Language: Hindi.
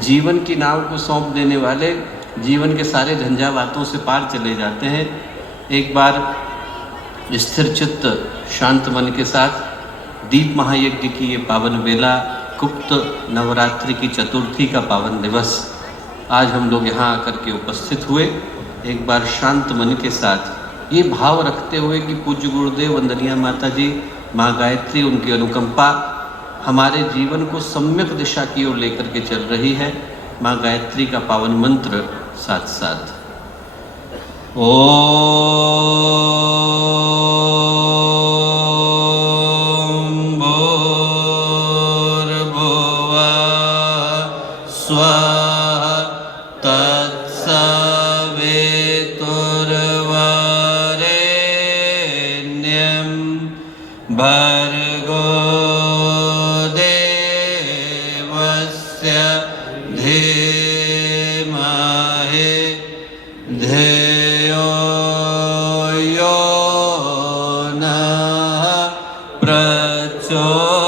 जीवन की नाव को सौंप देने वाले जीवन के सारे झंझावातों से पार चले जाते हैं। एक बार स्थिर चित्त शांत मन के साथ दीप महायज्ञ की ये पावन बेला, गुप्त नवरात्रि की चतुर्थी का पावन दिवस, आज हम लोग यहाँ आकर के उपस्थित हुए। एक बार शांत मन के साथ ये भाव रखते हुए कि पूज्य गुरुदेव, वंदनीय माता जी, माँ गायत्री, उनकी अनुकंपा हमारे जीवन को सम्यक दिशा की ओर लेकर के चल रही है। माँ गायत्री का पावन मंत्र साथ साथ ओम भूर्भुवः स्वः तत्सवितुर्वरेण्यं भर्गो देवस्य धीमहि धियो यो नः प्रचोदयात्।